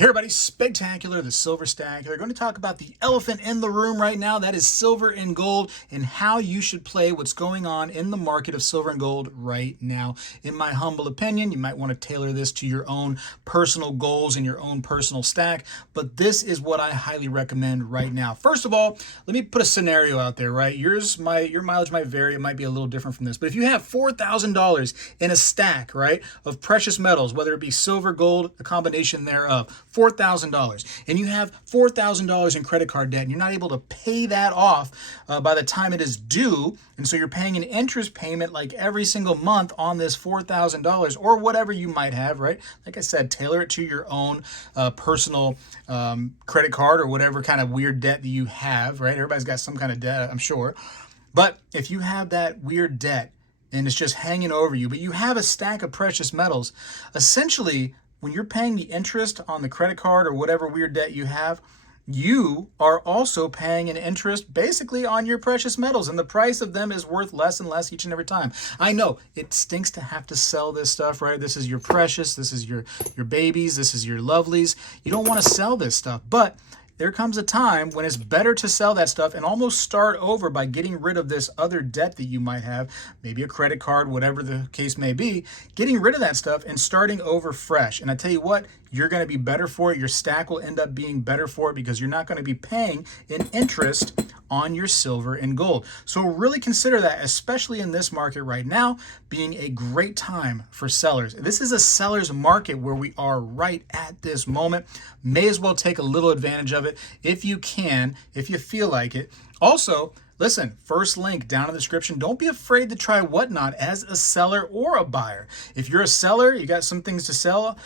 Hey everybody, Spegtacular, the Silver Stacular. Going to talk about the elephant in the room right now. That is silver and gold and how you should play what's going on in the market of silver and gold right now. In my humble opinion, you might want to tailor this to your own personal goals and your own personal stack, but this is what I highly recommend right now. First of all, let me put a scenario out there, right? Your mileage might vary. It might be a little different from this, but if you have $4,000 in a stack, right, of precious metals, whether it be silver, gold, a combination thereof, $4,000, and you have $4,000 in credit card debt and you're not able to pay that off by the time it is due, and so you're paying an interest payment like every single month on this $4,000 or whatever you might have, right? Like I said, tailor it to your own personal credit card or whatever kind of weird debt that you have, right? Everybody's got some kind of debt, I'm sure. But if you have that weird debt and it's just hanging over you, but you have a stack of precious metals, essentially, when you're paying the interest on the credit card or whatever weird debt you have, you are also paying an interest basically on your precious metals, and the price of them is worth less and less each and every time. I know it stinks to have to sell this stuff, right? This is your precious, this is your babies, this is your lovelies. You don't want to sell this stuff, but there comes a time when it's better to sell that stuff and almost start over by getting rid of this other debt that you might have, maybe a credit card, whatever the case may be, getting rid of that stuff and starting over fresh. And I tell you what, you're going to be better for it. Your stack will end up being better for it because you're not going to be paying an interest on your silver and gold. So really consider that, especially in this market right now, being a great time for sellers. This is a seller's market where we are right at this moment. May as well take a little advantage of it if you can, if you feel like it. Also, listen, first link down in the description. Don't be afraid to try Whatnot as a seller or a buyer. If you're a seller, you got some things to sell,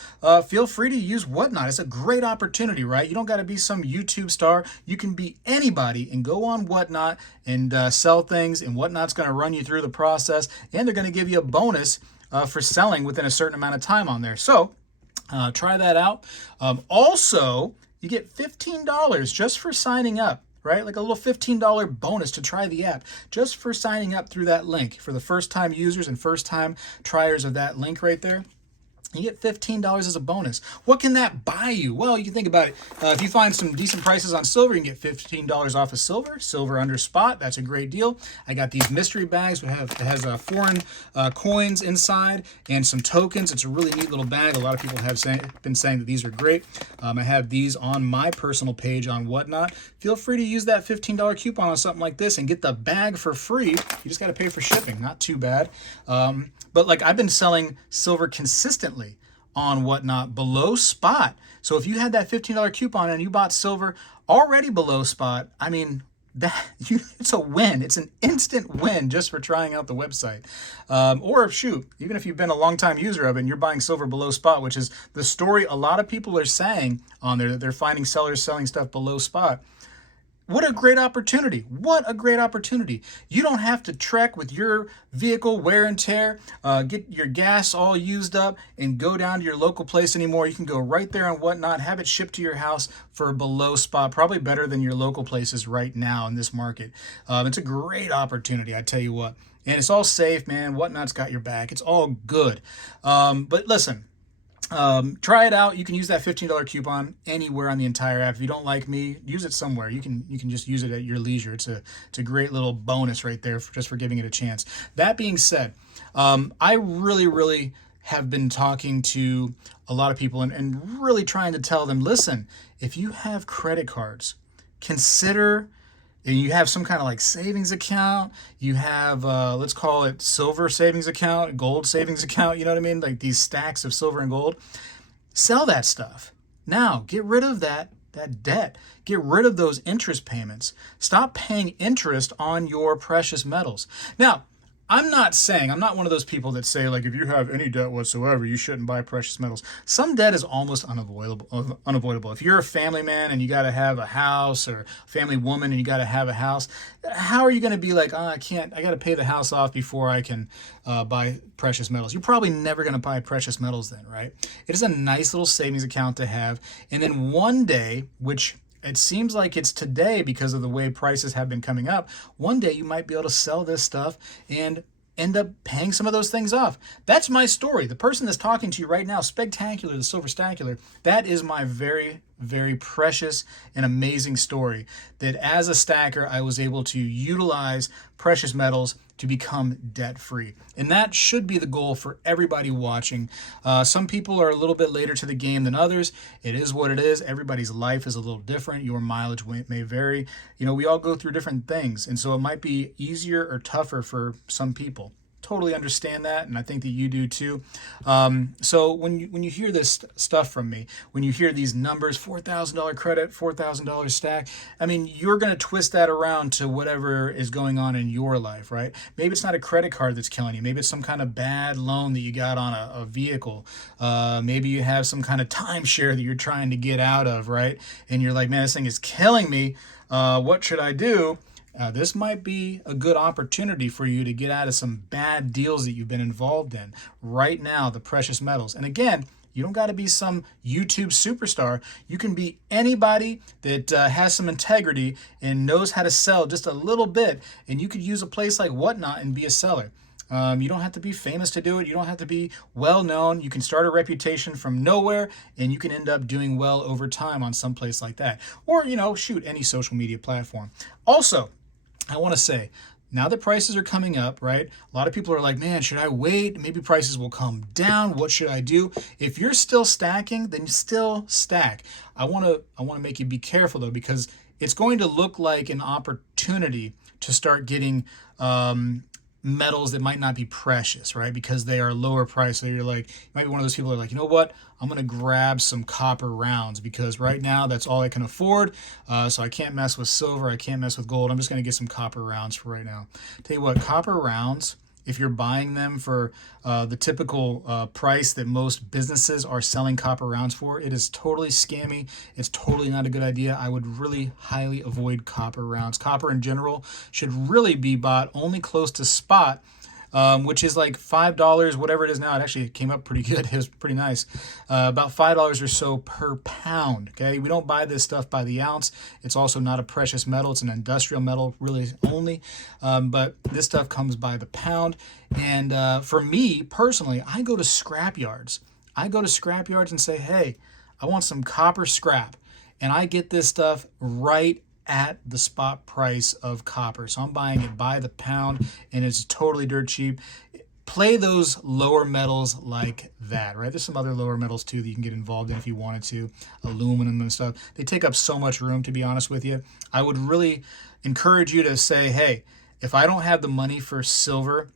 feel free to use Whatnot. It's a great opportunity, right? You don't got to be some YouTube star. You can be anybody and go on Whatnot and sell things, and Whatnot's going to run you through the process, and they're going to give you a bonus for selling within a certain amount of time on there. So try that out. Also, you get $15 just for signing up, right? Like a little $15 bonus to try the app just for signing up through that link. For the first time users and first time triers of that link right there, you get $15 as a bonus. What can that buy you? Well, you can think about it. If you find some decent prices on silver, you can get $15 off of silver under spot. That's a great deal. I got these mystery bags. It has foreign coins inside and some tokens. It's a really neat little bag. A lot of people have been saying that these are great. I have these on my personal page on Whatnot. Feel free to use that $15 coupon on something like this and get the bag for free. You just got to pay for shipping. Not too bad. But like I've been selling silver consistently on Whatnot below spot. So if you had that $15 coupon and you bought silver already below spot, I mean, it's a win. It's an instant win just for trying out the website. Or shoot, even if you've been a long time user of it and you're buying silver below spot, which is the story a lot of people are saying on there, that they're finding sellers selling stuff below spot. What a great opportunity. What a great opportunity. You don't have to trek with your vehicle wear and tear, get your gas all used up and go down to your local place anymore. You can go right there on Whatnot, have it shipped to your house for below spot, probably better than your local places right now in this market. It's a great opportunity, I tell you what. And it's all safe, man. Whatnot's got your back. It's all good. But listen, try it out. You can use that $15 coupon anywhere on the entire app. If you don't like me, use it somewhere. You can just use it at your leisure. It's a great little bonus right there just for giving it a chance. That being said, I really have been talking to a lot of people and really trying to tell them, listen, if you have credit cards, consider, and you have some kind of like savings account, you have, let's call it silver savings account, gold savings account, you know what I mean? Like these stacks of silver and gold. Sell that stuff. Now, get rid of that debt. Get rid of those interest payments. Stop paying interest on your precious metals. Now, I'm not one of those people that say, like, if you have any debt whatsoever, you shouldn't buy precious metals. Some debt is almost unavoidable. If you're a family man and you got to have a house, or a family woman and you got to have a house, how are you going to be like, oh, I got to pay the house off before I can buy precious metals? You're probably never going to buy precious metals then, right? It is a nice little savings account to have. And then one day, which it seems like it's today because of the way prices have been coming up, one day you might be able to sell this stuff and end up paying some of those things off. That's my story. The person that's talking to you right now, Spegtacular, the Silverstacular, that is my very, very precious and amazing story. That as a stacker, I was able to utilize precious metals to become debt free. And that should be the goal for everybody watching. Some people are a little bit later to the game than others. It is what it is. Everybody's life is a little different. Your mileage may vary. We all go through different things. And so it might be easier or tougher for some people. Totally understand that, and I think that you do too. So when you hear this stuff from me, when you hear these numbers, $4,000 credit, $4,000 stack, I mean, you're going to twist that around to whatever is going on in your life, right? Maybe it's not a credit card that's killing you. Maybe it's some kind of bad loan that you got on a vehicle. Maybe you have some kind of timeshare that you're trying to get out of, right? And you're like, man, this thing is killing me. What should I do? This might be a good opportunity for you to get out of some bad deals that you've been involved in right now, the precious metals. And again, you don't got to be some YouTube superstar. You can be anybody that has some integrity and knows how to sell just a little bit. And you could use a place like Whatnot and be a seller. You don't have to be famous to do it. You don't have to be well known. You can start a reputation from nowhere and you can end up doing well over time on some place like that. Or, shoot, any social media platform. Also, I want to say, now that prices are coming up, right? A lot of people are like, man, should I wait? Maybe prices will come down. What should I do? If you're still stacking, then still stack. I want to make you be careful though, because it's going to look like an opportunity to start getting metals that might not be precious, right? Because they are lower price. So you're like, you might be one of those people that are like, you know what? I'm going to grab some copper rounds because right now that's all I can afford. So I can't mess with silver. I can't mess with gold. I'm just going to get some copper rounds for right now. Tell you what, copper rounds, if you're buying them for the typical price that most businesses are selling copper rounds for, it is totally scammy. It's totally not a good idea. I would really highly avoid copper rounds. Copper in general should really be bought only close to spot, which is like $5, whatever it is now. It actually came up pretty good. It was pretty nice. About $5 or so per pound. Okay, we don't buy this stuff by the ounce. It's also not a precious metal. It's an industrial metal, really only. But this stuff comes by the pound. And for me personally, I go to scrap yards. I go to scrap yards and say, hey, I want some copper scrap, and I get this stuff right at the spot price of copper. So I'm buying it by the pound and it's totally dirt cheap. Play those lower metals like that, right? There's some other lower metals too that you can get involved in if you wanted to, aluminum and stuff. They take up so much room, to be honest with you. I would really encourage you to say, hey, if I don't have the money for silver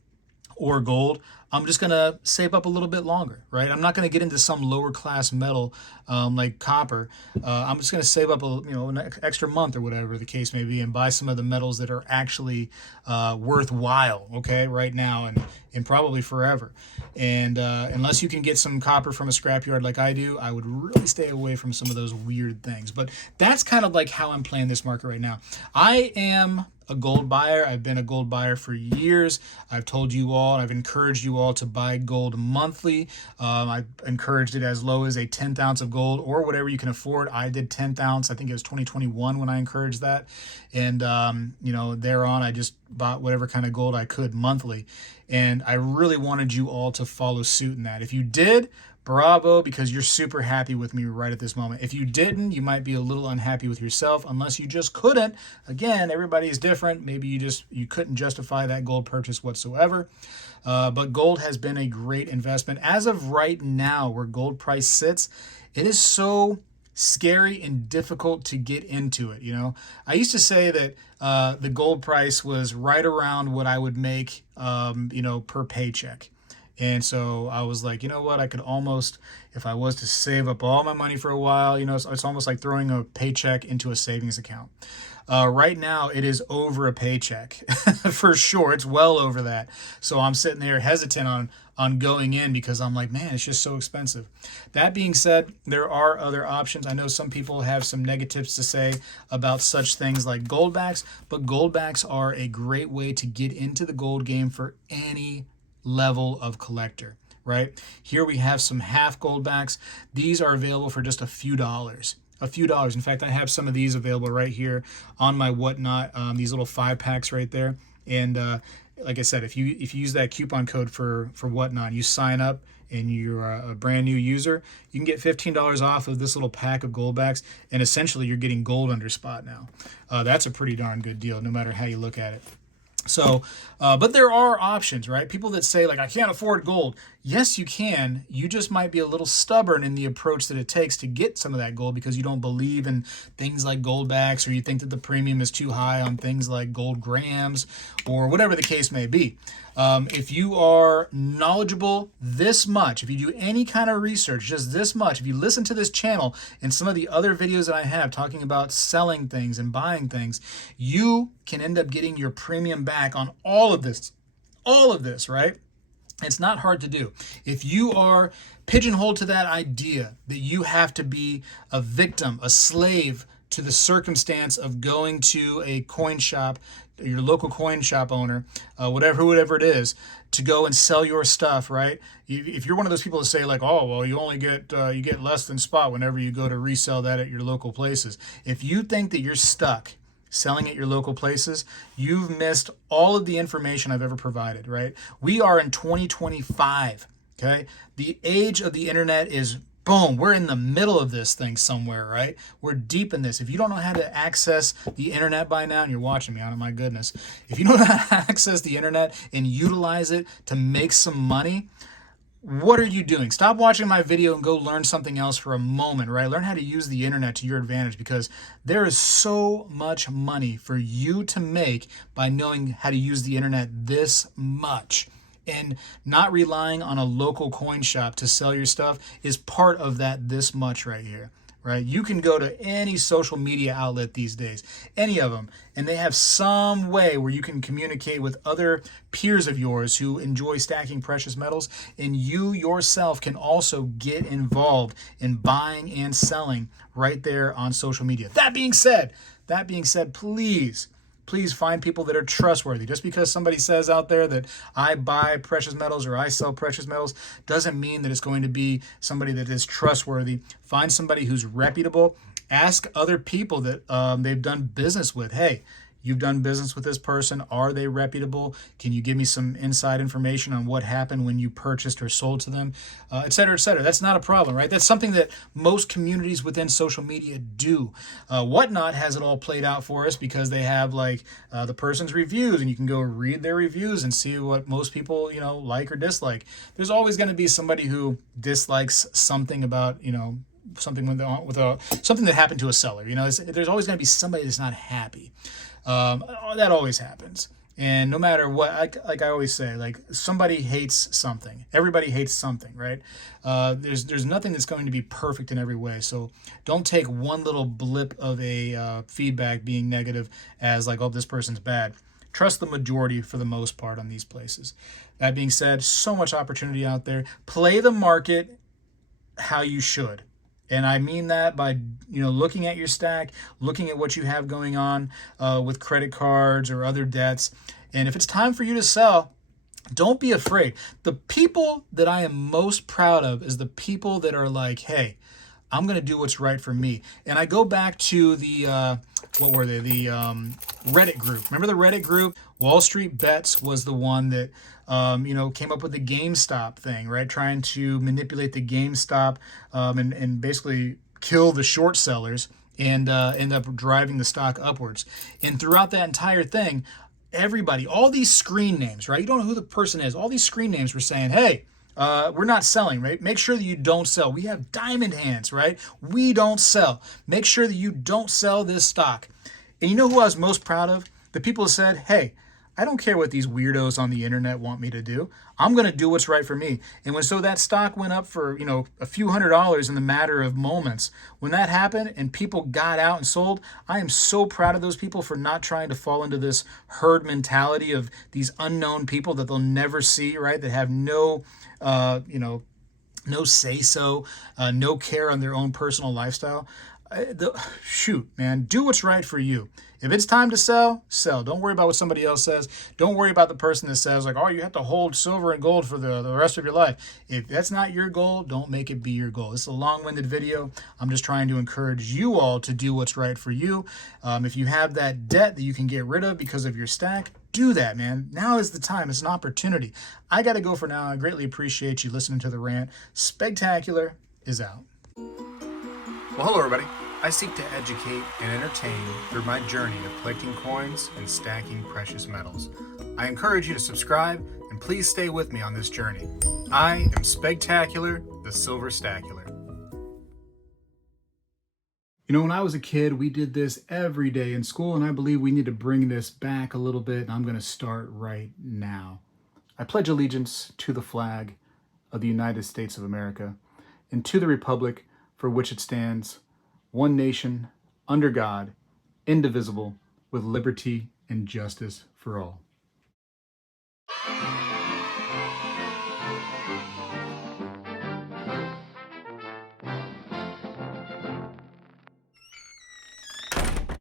or gold, I'm just going to save up a little bit longer, right? I'm not going to get into some lower class metal like copper. I'm just going to save up an extra month or whatever the case may be and buy some of the metals that are actually worthwhile, okay, right now and probably forever. And unless you can get some copper from a scrapyard like I do, I would really stay away from some of those weird things. But that's kind of like how I'm playing this market right now. I am a gold buyer. I've been a gold buyer for years. I've told you all, I've encouraged you all to buy gold monthly. I encouraged it as low as a 10th ounce of gold or whatever you can afford. I did 10th ounce. I think it was 2021 when I encouraged that. And, thereon I just bought whatever kind of gold I could monthly. And I really wanted you all to follow suit in that. If you did, bravo, because you're super happy with me right at this moment. If you didn't, you might be a little unhappy with yourself unless you just couldn't. Again, everybody is different. Maybe you couldn't justify that gold purchase whatsoever. But gold has been a great investment. As of right now, where gold price sits, it is so scary and difficult to get into it. I used to say that the gold price was right around what I would make, per paycheck. And so I was like, you know what, I could almost, if I was to save up all my money for a while, it's almost like throwing a paycheck into a savings account. Right now, it is over a paycheck for sure. It's well over that. So I'm sitting there hesitant on going in because I'm like, man, it's just so expensive. That being said, there are other options. I know some people have some negatives to say about such things like goldbacks, but goldbacks are a great way to get into the gold game for any level of collector, right? Here we have some half goldbacks. These are available for just a few dollars. In fact, I have some of these available right here on my Whatnot, these little 5-packs right there. And like I said, if you use that coupon code for Whatnot, you sign up and you're a brand new user, you can get $15 off of this little pack of gold backs, and essentially you're getting gold under spot now. That's a pretty darn good deal, no matter how you look at it. So, but there are options, right? People that say, like, I can't afford gold. Yes, you can. You just might be a little stubborn in the approach that it takes to get some of that gold because you don't believe in things like gold backs, or you think that the premium is too high on things like gold grams, or whatever the case may be. If you are knowledgeable this much, if you do any kind of research just this much, if you listen to this channel and some of the other videos that I have talking about selling things and buying things, you can end up getting your premium back on all of this, right? It's not hard to do. If you are pigeonholed to that idea that you have to be a victim, a slave to the circumstance of going to a coin shop, your local coin shop owner, whatever it is, to go and sell your stuff, right? If you're one of those people that say, like, oh, well, you only get you get less than spot whenever you go to resell that at your local places. If you think that you're stuck selling at your local places, you've missed all of the information I've ever provided, right? We are in 2025, okay? The age of the internet is boom. We're in the middle of this thing somewhere, right? We're deep in this. If you don't know how to access the internet by now, and you're watching me, oh my goodness. If you don't know how to access the internet and utilize it to make some money, what are you doing? Stop watching my video and go learn something else for a moment, right? Learn how to use the internet to your advantage, because there is so much money for you to make by knowing how to use the internet this much. And not relying on a local coin shop to sell your stuff is part of that this much right here, right? You can go to any social media outlet these days, any of them, and they have some way where you can communicate with other peers of yours who enjoy stacking precious metals, and you yourself can also get involved in buying and selling right there on social media. That being said, please find people that are trustworthy. Just because somebody says out there that I buy precious metals or I sell precious metals doesn't mean that it's going to be somebody that is trustworthy. Find somebody who's reputable. Ask other people that they've done business with. Hey, you've done business with this person. Are they reputable? Can you give me some inside information on what happened when you purchased or sold to them, et cetera, et cetera. That's not a problem, right? That's something that most communities within social media do. Whatnot has it all played out for us because they have like the person's reviews, and you can go read their reviews and see what most people, like or dislike. There's always going to be somebody who dislikes something about, something something that happened to a seller. There's always going to be somebody that's not happy. That always happens. And no matter what, like I always say, like somebody hates something. Everybody hates something, right? There's nothing that's going to be perfect in every way. So don't take one little blip of a feedback being negative as like, oh, this person's bad. Trust the majority for the most part on these places. That being said, so much opportunity out there. Play the market how you should. And I mean that by, looking at your stack, looking at what you have going on with credit cards or other debts. And if it's time for you to sell, don't be afraid. The people that I am most proud of is the people that are like, hey, I'm going to do what's right for me. And I go back to the, what were they? The Reddit group. Remember the Reddit group? Wall Street Bets was the one that, came up with the GameStop thing, right? Trying to manipulate the GameStop and basically kill the short sellers and end up driving the stock upwards. And throughout that entire thing, everybody, all these screen names, right? You don't know who the person is. All these screen names were saying, hey, we're not selling, right? Make sure that you don't sell. We have diamond hands, right? We don't sell. Make sure that you don't sell this stock. And you know who I was most proud of? The people who said, hey, I don't care what these weirdos on the internet want me to do. I'm going to do what's right for me. And so that stock went up for, a few $100s in the matter of moments. When that happened and people got out and sold, I am so proud of those people for not trying to fall into this herd mentality of these unknown people that they'll never see, right? That have no, no say-so, no care on their own personal lifestyle. Shoot, man, do what's right for you. If it's time to sell, sell. Don't worry about what somebody else says. Don't worry about the person that says, like, oh, you have to hold silver and gold for the rest of your life. If that's not your goal, don't make it be your goal. This is a long-winded video. I'm just trying to encourage you all to do what's right for you. If you have that debt that you can get rid of because of your stack, do that, man. Now is the time. It's an opportunity. I got to go for now. I greatly appreciate you listening to the rant. Spegtacular is out. Well, hello, everybody. I seek to educate and entertain through my journey of collecting coins and stacking precious metals. I encourage you to subscribe and please stay with me on this journey. I am Spegtacular, the Silver Stacular. You know, when I was a kid, we did this every day in school, and I believe we need to bring this back a little bit, and I'm going to start right now. I pledge allegiance to the flag of the United States of America and to the republic for which it stands, one nation, under God, indivisible, with liberty and justice for all.